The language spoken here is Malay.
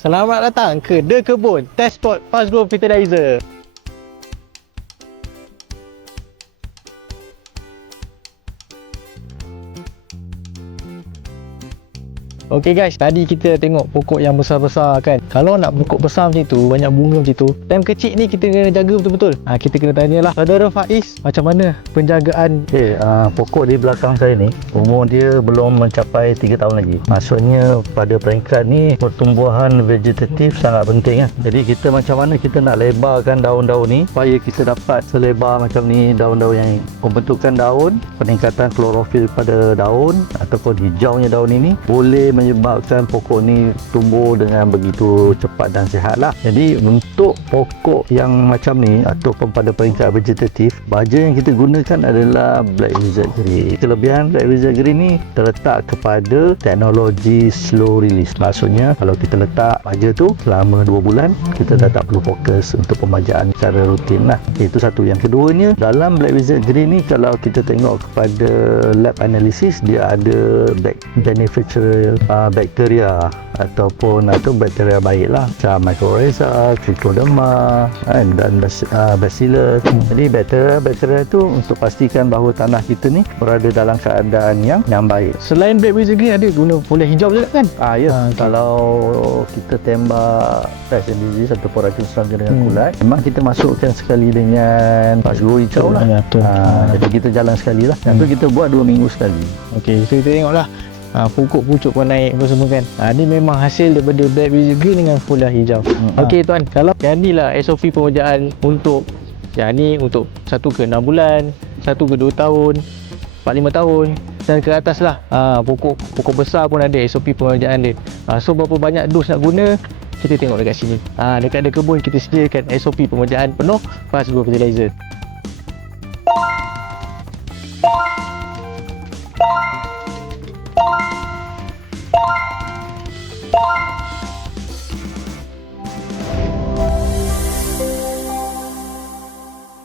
Selamat datang ke The Kebun Test Spot Fast Growth Fertilizer. Okey guys, tadi kita tengok pokok yang besar-besar kan. Kalau nak pokok besar macam tu, banyak bunga macam tu, time kecil ni kita kena jaga betul-betul. Kita kena tanyalah Saudara Faiz, macam mana penjagaan? Pokok di belakang saya ni umur dia belum mencapai 3 tahun lagi. Maksudnya pada peringkat ni pertumbuhan vegetatif sangat penting kan. Jadi kita macam mana kita nak lebarkan daun-daun ni supaya kita dapat selebar macam ni daun-daun yang pembentukan daun, peningkatan klorofil pada daun ataupun hijaunya daun ini boleh menyebabkan pokok ni tumbuh dengan begitu cepat dan sihat lah. Jadi untuk pokok yang macam ni ataupun pada peringkat vegetatif, baja yang kita gunakan adalah Black Wizard Green. Kelebihan Black Wizard Green ni terletak kepada teknologi slow release. Maksudnya kalau kita letak baja tu selama 2 bulan, kita dah tak perlu fokus untuk pembajaan secara rutin lah. Itu satu. Yang keduanya, dalam Black Wizard Green ni kalau kita tengok kepada lab analysis, dia ada beneficial bakteria ataupun bakteria baik lah, macam mycorrhiza, trichoderma dan bacillus. Jadi bakteria tu untuk pastikan bahawa tanah kita ni berada dalam keadaan yang baik. Selain Black Wizard Green, ada guna foliar hijau juga kan? Okay. Kalau kita tembak pest and disease ataupun racun serangga dengan kulat, memang kita masukkan sekali dengan Fast Grow hijau lah. Jadi kita jalan sekali lah. Yang tu kita buat 2 minggu sekali. Okey, so kita tengoklah pokok pucuk pun naik apa semua kan. Ni memang hasil daripada Black Wizard Green dengan foliar hijau. Okey tuan, kalau yang ni lah SOP pemujaan untuk yang ni untuk 1 ke 6 bulan, 1 ke 2 tahun, 4-5 tahun dan ke atas lah. Pokok besar pun ada SOP pemujaan dia. So berapa banyak dos nak guna, kita tengok dekat sini. Dekat The Kebun kita sediakan SOP pemujaan penuh Fast Growth Fertilizer.